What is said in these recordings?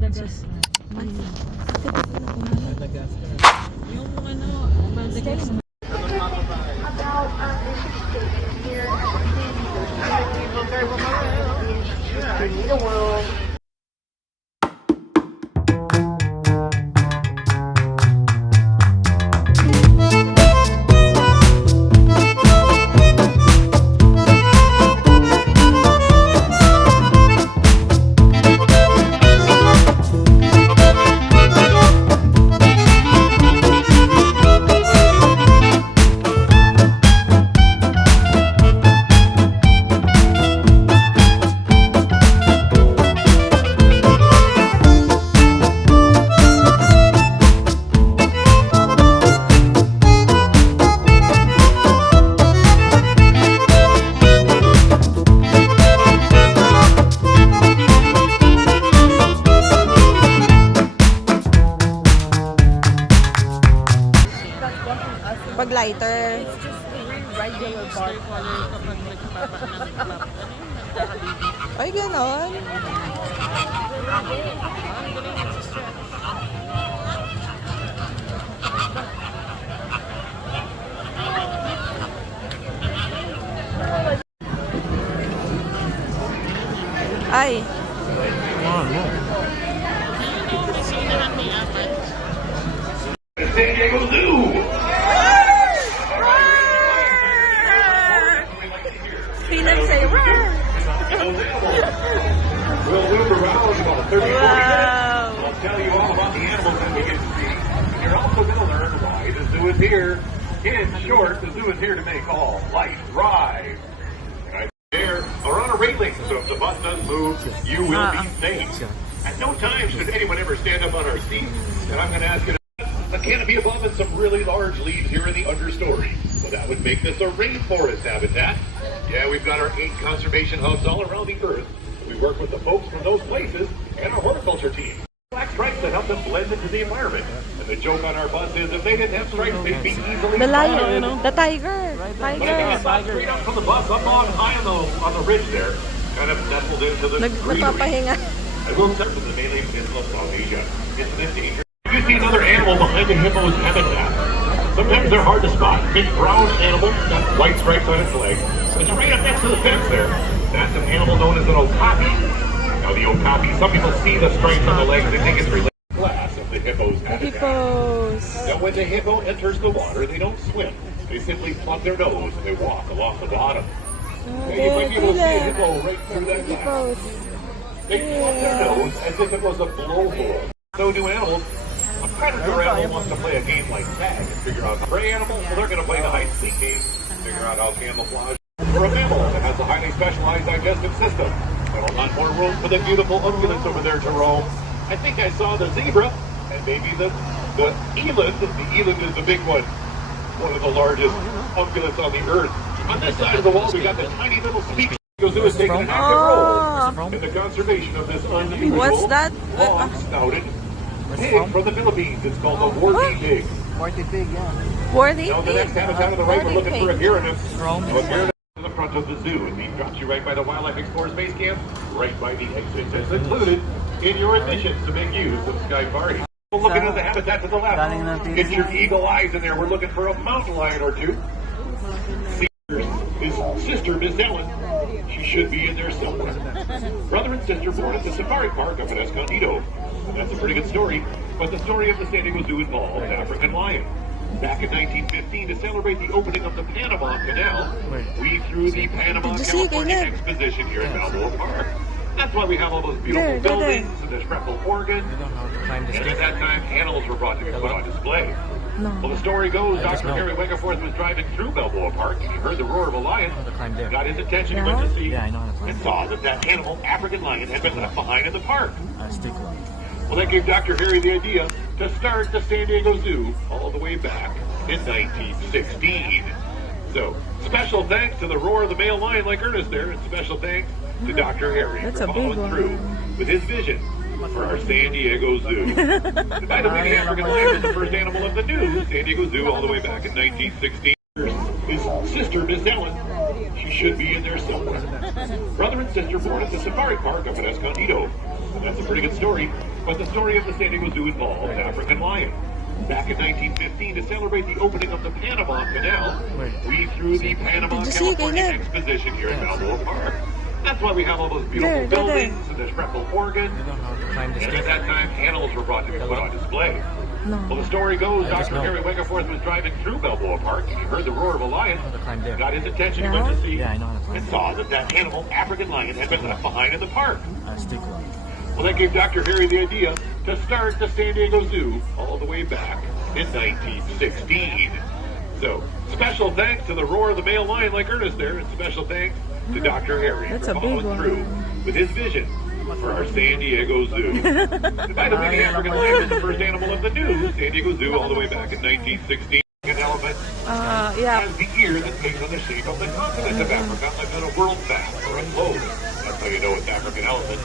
Madagascar. Madagascar. Yung ano, Madagascar. Pag lighter. It's just a regular dark color kapag nagpapa. Ay, ganon. Ay. San Diego Zoo! Peanut say, "Roar!" We'll move around about 30 40 Wow. minutes. I'll tell you all about the animals that we get to see. You're also going to learn why the zoo is here. In short, the zoo is here to make all life thrive. Right there, or on a railing, so if the bus does move, you will be safe. At no time should anyone ever stand up on our seats, and I'm going to ask you a canopy above and some really large leaves here in the understory. Well, that would make this a rainforest habitat. Yeah, we've got our 8 conservation hubs all around the earth. We work with the folks from those places and our horticulture team. Black stripes that help them blend into the environment. And the joke on our bus is if they didn't have stripes, they'd be easily The lion, spotted. the tiger. But I think I saw straight up from the bus up on high on the ridge there, kind of nestled into the greenery. Nagpapahinga. I will start with the Malay Peninsula of South Asia. It's an endangered. You see another animal behind the hippo's habitat. Sometimes they're hard to spot. Big brown animal, got white stripes on its legs. It's right up next to the fence there. That's an animal known as an okapi. Now the okapi, some people see the stripes on the legs and think it's related to the glass of the hippo's habitat. Hippos. Now when the hippo enters the water, they don't swim. They simply plug their nose and they walk along the bottom. Now, you might be able to see a hippo right through that glass. They plug their nose as if it was a blowhole. So do animals. A predator animal wants to play a game like tag and figure out a prey animal, so they're going to play the hide-and-seek game, figure out how camouflage. For a mammal that has a highly specialized digestive system, there's a lot more room for the beautiful ungulates over there to roam. I think I saw the zebra, and maybe the eland. The eland is the big one of the largest ungulates on the earth. On this side of the wall, we got the tiny little speaker. Zoo is taking an active role in the conservation of this unusual, What's that? long-snouted pig from the Philippines. It's called the warty pig. Warty pig, yeah. Warty Now the next pig. habitat on the right, we're looking for a Warty Pyranus. To the front of the zoo, and we drops you right by the Wildlife Explorers Base Camp, right by the exit that's included in your admissions to make use of Skyfari. We're looking at the habitat to the left. Get your eagle eyes in there. We're looking for a mountain lion or two. His sister, Miss Ellen. She should be in there somewhere. Brother and sister born at the safari park up in Escondido. That's a pretty good story, but the story of the San Diego Zoo involves African lion. Back in 1915, to celebrate the opening of the Panama Canal, we threw the Panama California Exposition here in Balboa Park. That's why we have all those beautiful buildings and this fretful organ. And at that time, animals were brought to be put on display. Well, the story goes, Dr. Harry Wegeforth was driving through Balboa Park and he heard the roar of a lion. Got his attention, he went to see and saw that animal, African lion, had been left behind in the park. Well, that gave Dr. Harry the idea to start the San Diego Zoo all the way back in 1916. So, special thanks to the roar of the male lion like Ernest there, and special thanks to Dr. Harry for following through with his vision for our San Diego Zoo. By the way, the African lion was the first animal of the new San Diego Zoo all the way back in 1916. His sister, Miss Ellen, she should be in there somewhere. Brother and sister born at the safari park up in Escondido. That's a pretty good story, but But the story of the San Diego Zoo involves African lions. Back in 1915, to celebrate the opening of the Panama Canal, we threw the Panama Did you see it, California Caleb? Exposition here at Balboa Park. That's why we have all those beautiful There, there, there. buildings and this freckled organ. And at that time, animals were brought to be put on display. No. Well, the story goes, Dr. Harry Wegeforth was driving through Balboa Park and he heard the roar of a lion. Got his attention, he went to see, and saw that that animal, African lion, had been left behind in the park. Well, that gave Dr. Harry the idea to start the San Diego Zoo all the way back in 1916. So, special thanks to the roar of the male lion like Ernest there, and special thanks to Dr. Harry That's for a big following one. through with his vision for our San Diego Zoo. And by the way, the African lion was the first animal of the new San Diego Zoo all the way back in 1916. An elephant Yeah. has the ear that takes on the shape of the continent of Africa, like on a world map or a globe. That's how you know it's African elephant.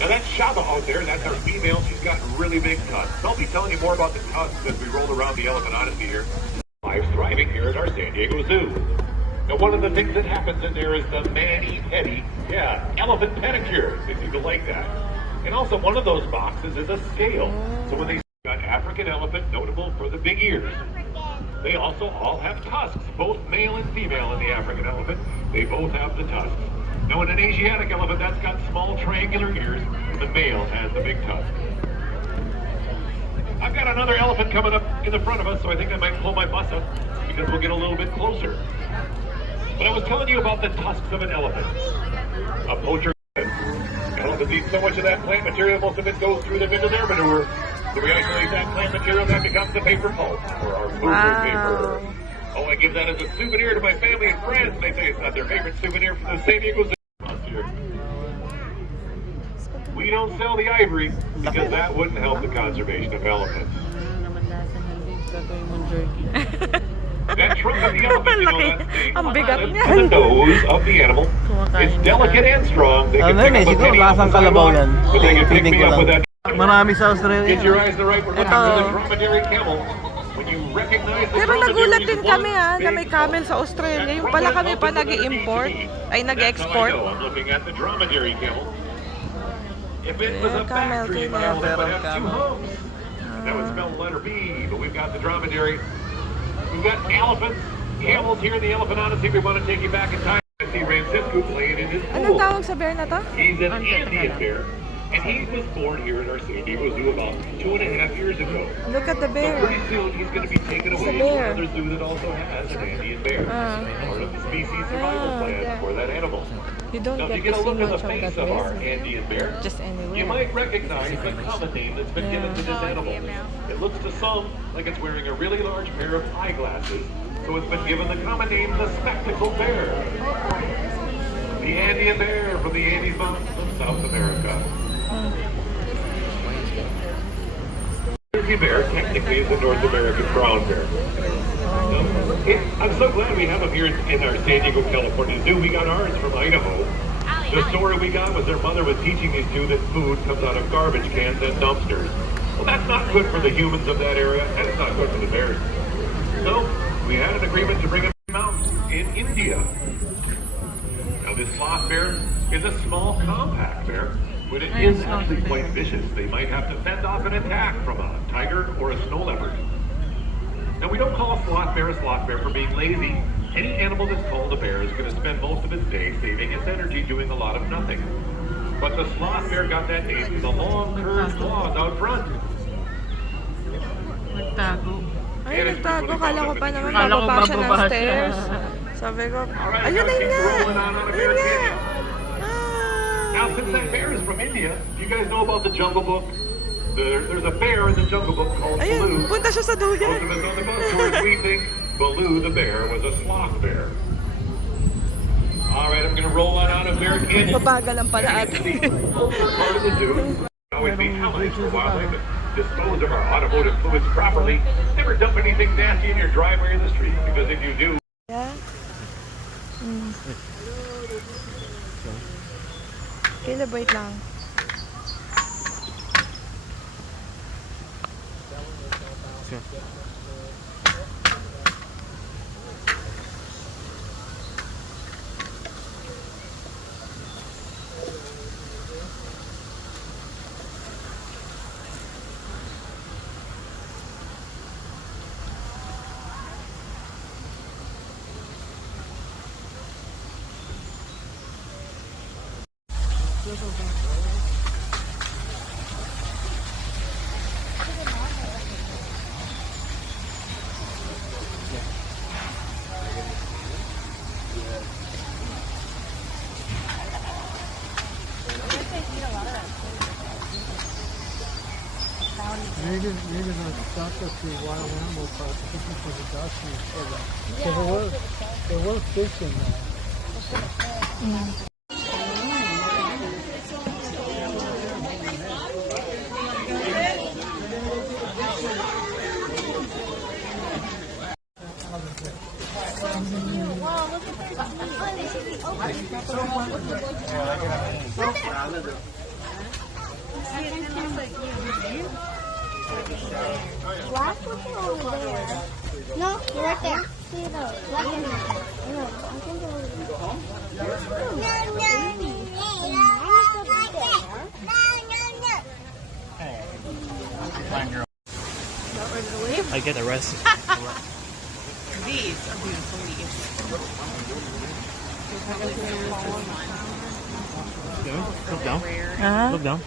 Now that's Shaba out there, that's our female, she's got really big tusks. I'll be telling you more about the tusks as we roll around the Elephant Odyssey here. Life thriving here at our San Diego Zoo. Now one of the things that happens in there is the mani-pedi, elephant pedicures, they seem to like that. And also one of those boxes is a scale. So when they got African elephant, notable for the big ears. They also all have tusks, both male and female in the African elephant. They both have the tusks. Now in an Asiatic elephant, that's got small triangular ears, and the male has the big tusk. I've got another elephant coming up in the front of us, so I think I might pull my bus up, because we'll get a little bit closer. But I was telling you about the tusks of an elephant. A poacher. Elephants eat so much of that plant material, most of it goes through them into their manure. So we isolate that plant material, that becomes the paper pulp, or our food paper. Oh, I give that as a souvenir to my family and friends. They say it's not their favorite souvenir from the San Diego Zoo. We don't sell the ivory because that wouldn't help the conservation of elephants. Naman lasa ng beans, gagawin mong jerky. That trunk of the elephant, you know, that's Ang bigat the niya. the nose of the animal. It's delicate and strong. They can Ano pick yun eh, up a siguro penny off lasang the kalabaw sidewalk, yan. but they can pick Tingin me ko up lang. with that. Marami sa Australia. Get your eyes in the right. We're looking Ito. for the dromedary camel. When you recognize the Pero nagulat dromedary din is kami one na may big camel sa Australia. Yung pala kami pa nag-i-import, ay nag-export. That's how I know. I'm looking at the dromedary camel. If it was a Camel factory camel. camel, it would have two humps. That would spell letter B, but we've got the dromedary. We've got elephants, camels here in the Elephant Odyssey. We want to take you back in time. I see Francisco playing in his Anong pool. tawag sa bear na to? He's an Indian bear, and he was born here at our San Diego Zoo about 2.5 years ago. Look at the But bear. pretty soon he's going to be taken It's a away to bear. another zoo that also has an Indian bear. Part of the species survival plan yeah. for that animal. You don't Now, if you get get to a see look at the much of face that of our bear. Andean bear, Just you anywhere. might recognize the common name that's been given to this animal. It looks to some like it's wearing a really large pair of eyeglasses, so it's been given the common name the spectacled bear. The Andean bear from the Andes Mountains of South America. Grizzly bear technically is a North American brown bear. I'm so glad we have them here in our San Diego, California Zoo. We got ours from Idaho. The story we got was their mother was teaching these two that food comes out of garbage cans and dumpsters. Well, that's not good for the humans of that area, and it's not good for the bears. So, we had an agreement to bring them out in India. Now, this sloth bear is a small, compact bear, but it is actually quite vicious. They might have to fend off an attack from a tiger or a snow leopard. Now, we don't call a sloth bear for being lazy. Any animal that's called a bear is going to spend most of its day saving its energy doing a lot of nothing. But the sloth bear got that name from the long, curved claws out front. Nagtago. Ay, nagtago. Kala ko pa naman Kala ko bababa siya ng bababa siya. stairs. Sabi ko, Alright, ayun na guys, yun keep nga. rolling on a bear Ayun nga. canyon. Now, since that bear is from India, do you guys know about the Jungle Book? There's a bear in the Jungle Book called Ayun, Baloo. punta siya sa Most duyan. of us on the bus tours, we think Baloo the bear was a sloth bear. All right, I'm going to roll on out of Bear Canyon. Mabagal ang pala ate. Part of the zoo. Always be challenged for wildlife and dispose of our automotive fluids properly. Never dump anything nasty in your driveway or the street, because if you do, Yeah. Caleb, wait lang. Maybe the stuff at the wild animal park looking for the dustbin. Because there were fish in there. Black one over there. No, you're right there. See those? Black one. No, I think it was. I get arrested. These are beautiful leaves. Look down. Uh-huh. Look down.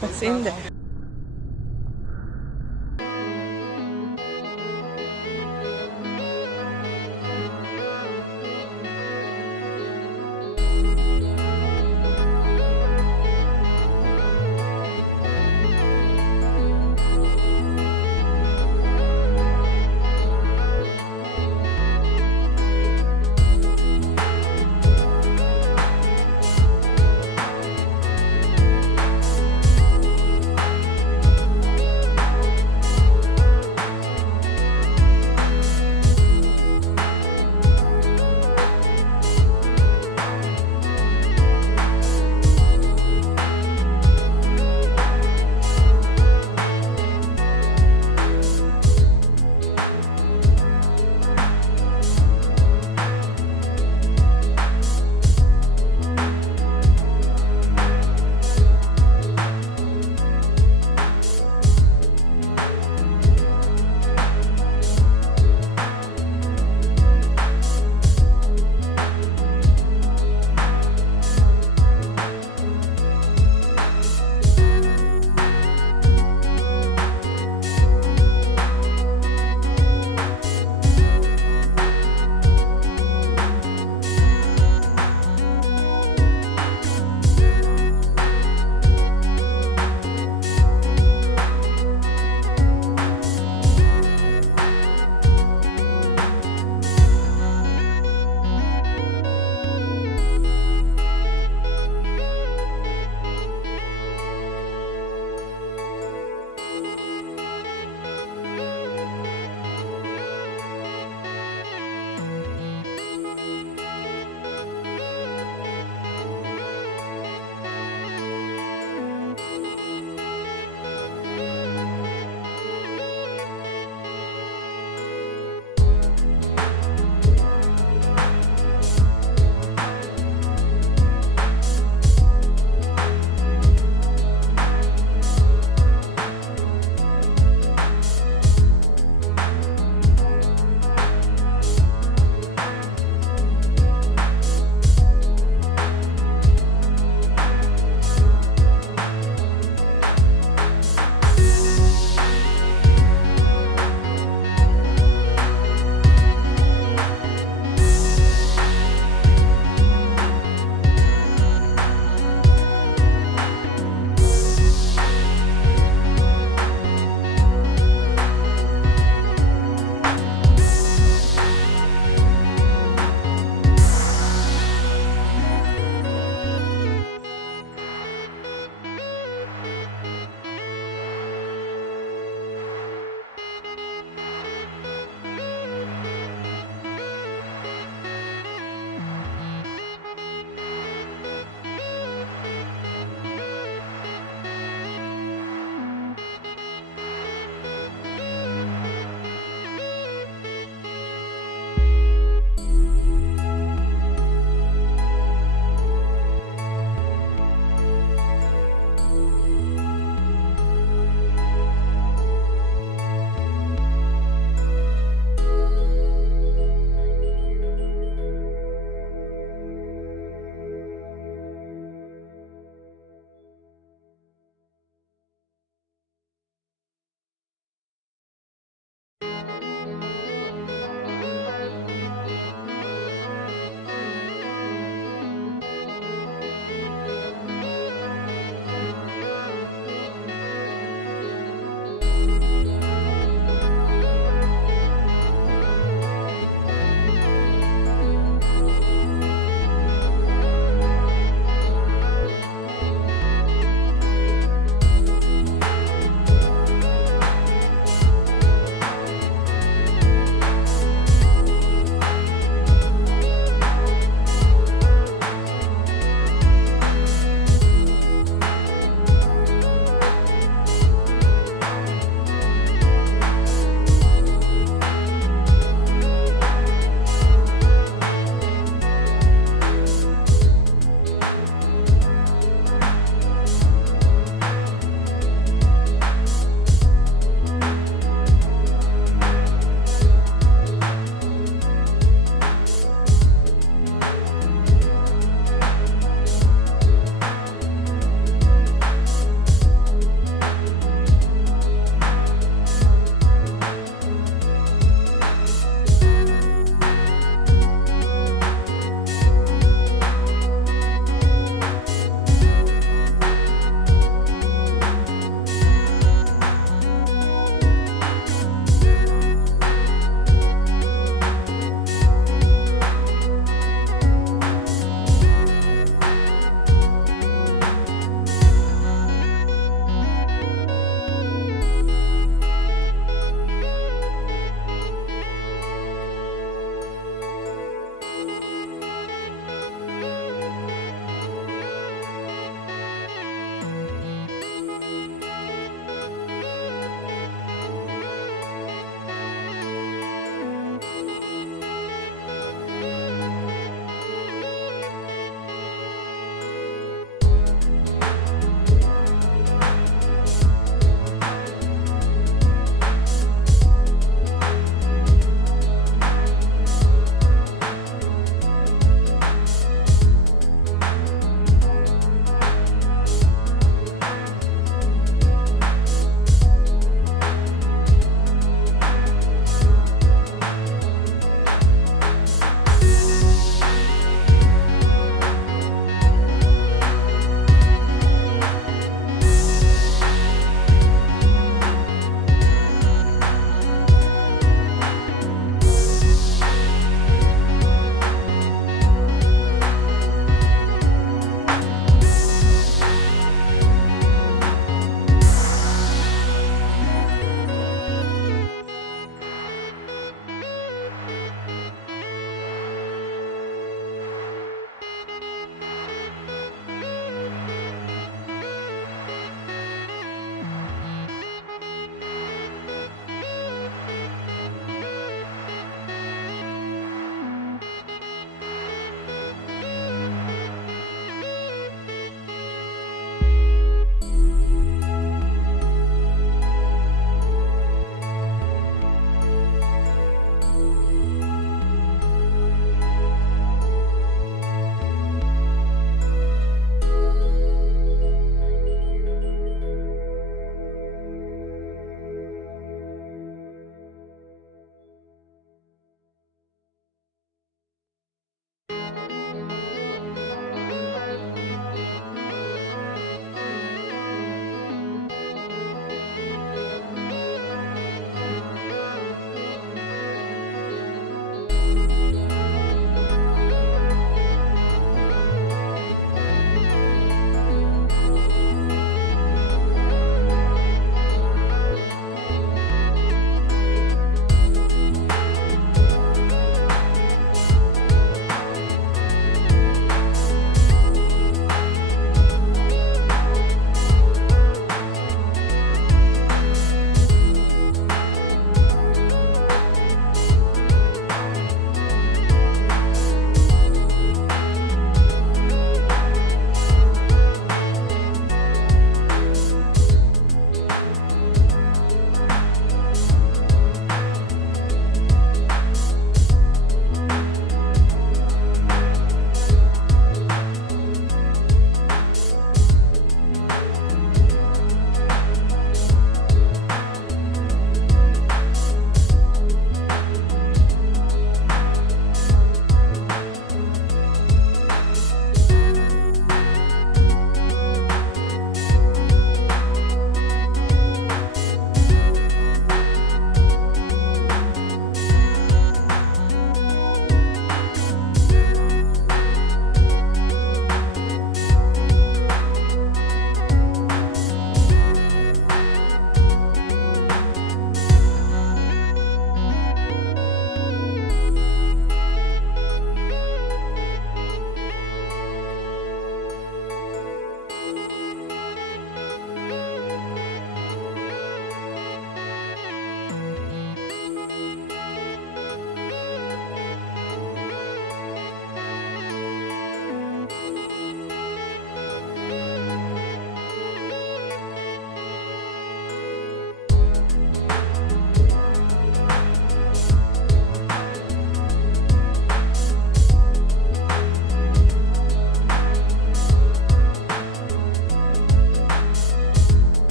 What's in there?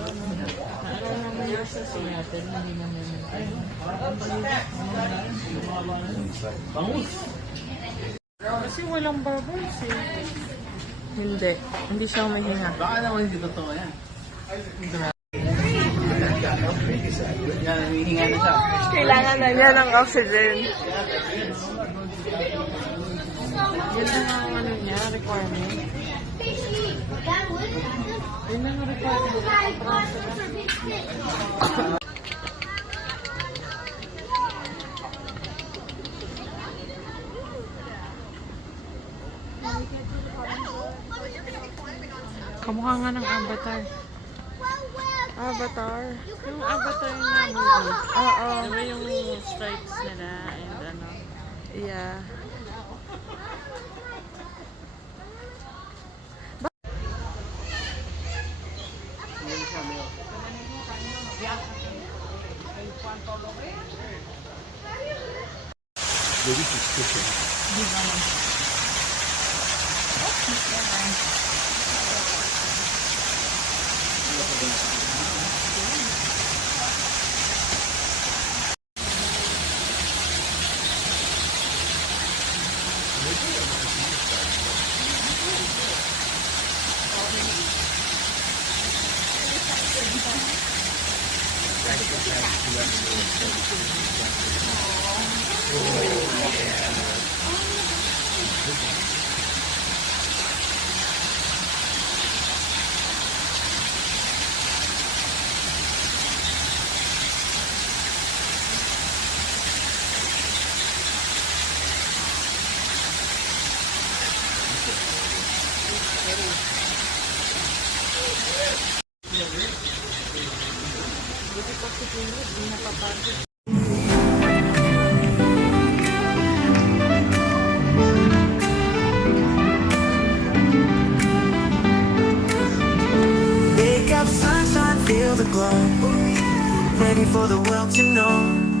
naman yung sa Seattle, hindi naman. Kasi walang bubbles eh. Hindi. Hindi siya humihinga. Baka naman hindi totoo yan. Yan, hinihinga na siya. Kailangan na niya ng oxygen. Yan lang ang ano niya, requirement. Yun lang ang requirement. Kamukha nga ng Avatar. Avatar. Yung Avatar na movie. Oo. Diba yung stripes nila and ano. Yeah. Wake up, sunshine, feel the glow. Ready for the world to know.